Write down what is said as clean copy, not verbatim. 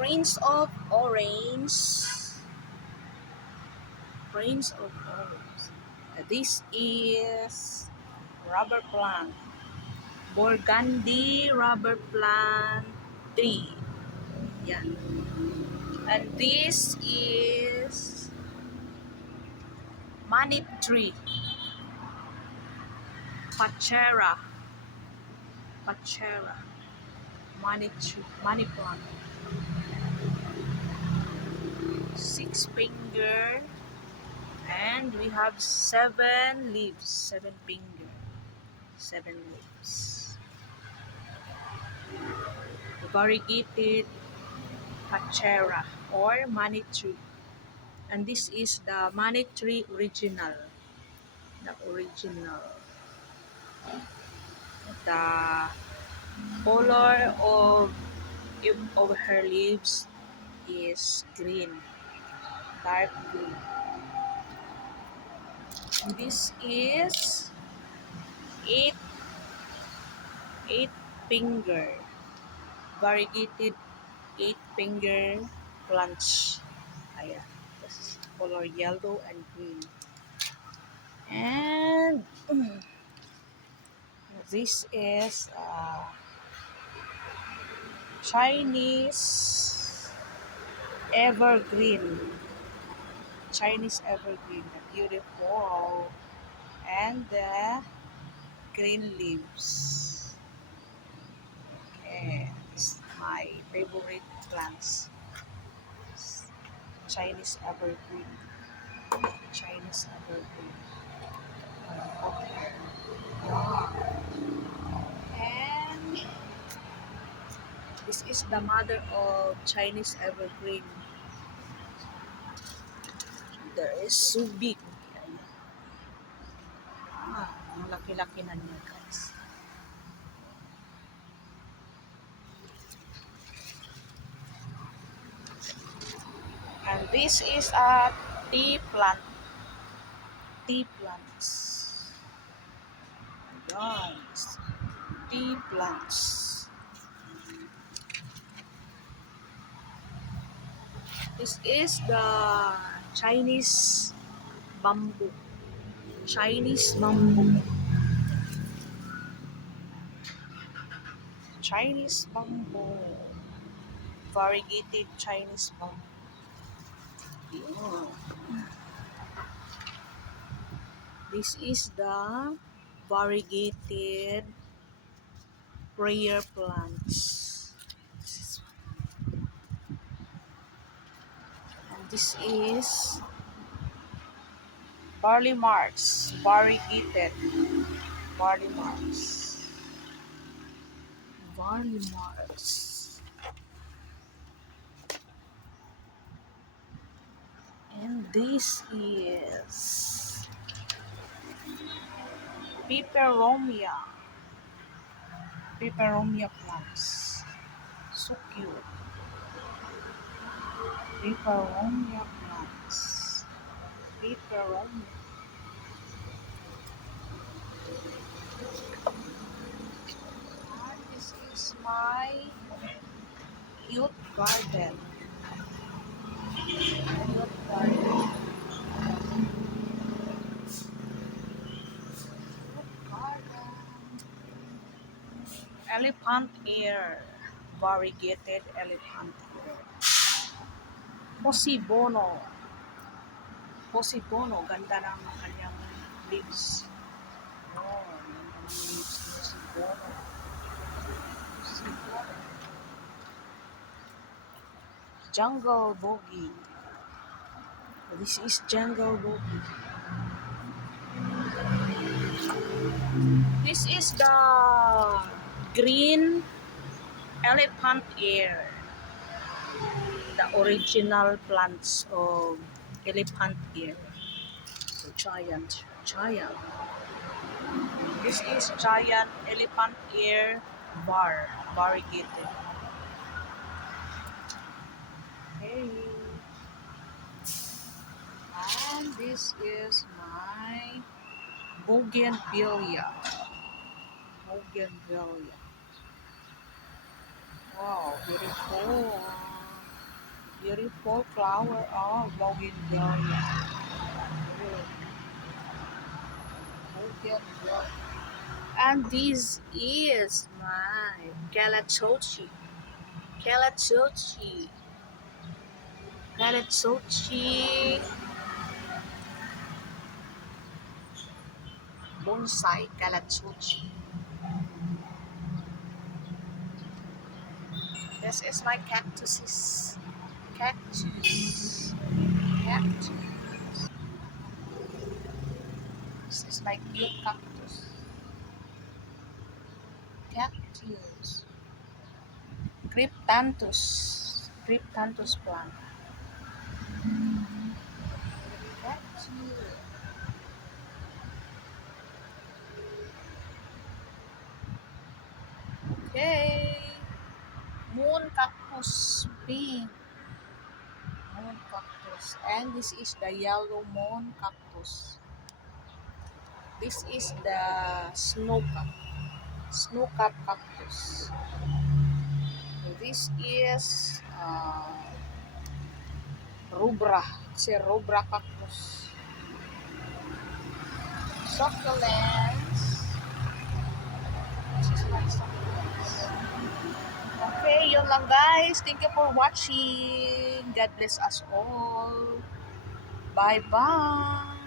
Prince of Orange. Prince of Orange. This is rubber plant. Burgundy rubber plant tree. Yan. And this is money tree. Pachera. Pachera. Money tree. Money plant. 6 finger. And we have 7 leaves. 7 finger. 7 leaves. Variegated Pachera or money tree. And this is the money tree original. The original. The color of her leaves is green, dark green. And this is 8 finger, variegated 8 finger plants. Ayan, this is color yellow and green. And this is Chinese evergreen. Chinese evergreen, the beautiful and the green leaves. Okay, this is my favorite plants. Chinese evergreen. Chinese evergreen. Okay. And this is the mother of Chinese evergreen. There is so big. Ang laki-laki na niya, guys. And this is a tea plant. Tea plants. Guys, tea plants. This is the Chinese bamboo. Chinese bamboo. Chinese bamboo. Variegated Chinese bamboo. Yeah. This is the variegated prayer plants. And this is barley marks, variegated barley marks. Barley marks. And this is peperomia. Peperomia plants. So cute. Peperomia plants. Peperomia. And this is my youth garden. Youth garden. Elephant ear. Variegated elephant ear. Posibono. Posibono. Ganda ng kanyang leaves. Oh, ganda ng leaves. Posibono. Posibono. Jungle bogey. This is jungle bogey. This is the green elephant ear. The original plants of elephant ear. So giant. This is giant elephant ear variegated. Okay. And this is my bougainvillea. Bougainvillea. Wow, beautiful. Beautiful flower. Oh, bougainvillea. Bougainvillea. And this is my Calachochi. Calachochi. Calachochi bonsai Calachochi. This is my cactuses. Cactus. Cactus. This is my cute cactus. Cactus. Cryptanthus. Cryptanthus plant. Cactus. Okay. Moon cactus pink. Moon cactus. And this is the yellow moon cactus. This is the snow cap cactus. This is rubra. It's a rubra cactus. Succulents. This is my succulents. Okay, yun lang guys. Thank you for watching. God bless us all. Bye-bye.